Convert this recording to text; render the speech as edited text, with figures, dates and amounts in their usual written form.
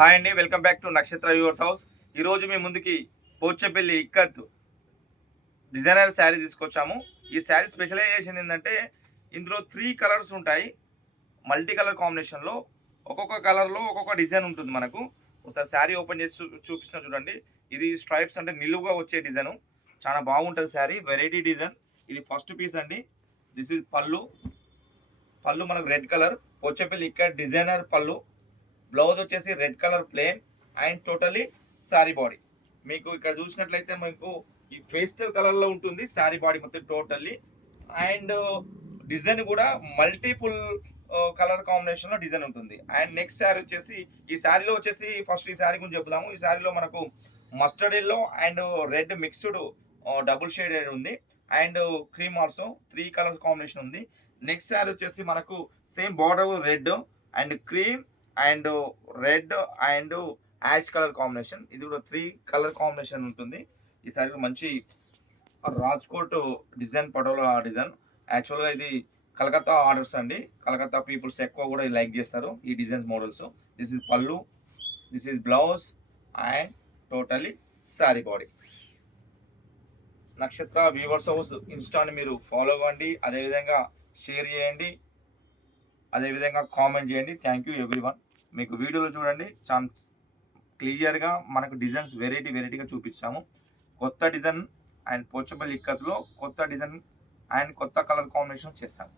Hi అండి, welcome back to నక్షత్ర viewers house. ఈరోజు మీ ముందుకి పోచంపల్లి ఇక్కత్ డిజైనర్ శారీ తీసుకొచ్చాము. ఈ శారీ స్పెషలైజేషన్ ఏంటంటే ఇందులో 3 కలర్స్ ఉంటాయి. మల్టీ కలర్ కాంబినేషన్లో ఒక్కొక్క కలర్లో ఒక్కొక్క డిజైన్ ఉంటుంది. మనకు ఒకసారి శారీ ఓపెన్ చేసి చూపిస్తున్నా చూడండి. ఇది స్ట్రైప్స్ అంటే నిలువుగా వచ్చే డిజైన్, చాలా బాగుంటుంది శారీ. Variety design. ఇది ఫస్ట్ పీస్ అండి. This is pallu. పళ్ళు మనకు red colour Pochampally ikkat designer pallu. Blouse వచ్చేసి red colour plain and totally sari body. మీకు ఇక్కడ చూసినట్లయితే మీకు ఈ పేస్టల్ కలర్లో ఉంటుంది శారీ బాడీ మొత్తం టోటల్లీ. అండ్ డిజైన్ కూడా మల్టిపుల్ కలర్ కాంబినేషన్లో డిజైన్ ఉంటుంది. అండ్ నెక్స్ట్ శారీ వచ్చేసి ఈ శారీలో వచ్చేసి ఫస్ట్ ఈ శారీ గురించి చెప్దాము. ఈ శారీలో మనకు mustard yellow and red mixed double shaded ఉంది. And cream also 3 colours combination ఉంది. నెక్స్ట్ శారీ వచ్చేసి మనకు same border red and cream and red and ash colour combination. ఇది కూడా 3 కలర్ కాంబినేషన్ ఉంటుంది. ఈ సారీ మంచి రాజ్కోట్ డిజైన్ పటోలా డిజైన్. యాక్చువల్గా ఇది కలకత్తా ఆర్డర్స్ అండి. కలకత్తా పీపుల్స్ ఎక్కువ కూడా లైక్ చేస్తారు ఈ డిజైన్స్ మోడల్స్. దిస్ ఇస్ పళ్ళు, this is blouse and totally sari body. నక్షత్ర వ్యూవర్స్ హౌస్ ఇన్స్టాని మీరు ఫాలో అవ్వండి, అదేవిధంగా షేర్ చేయండి, అదేవిధంగా కామెంట్ చేయండి. Thank you everyone. మీకు వీడియోలో చూడండి, చాలా క్లియర్గా మనకు డిజైన్స్ వెరైటీగా చూపించాము. కొత్త డిజైన్ అండ్ పోచంపల్లి ఇక్కత్లో కొత్త డిజైన్ అండ్ కొత్త కలర్ కాంబినేషన్ చేస్తాము.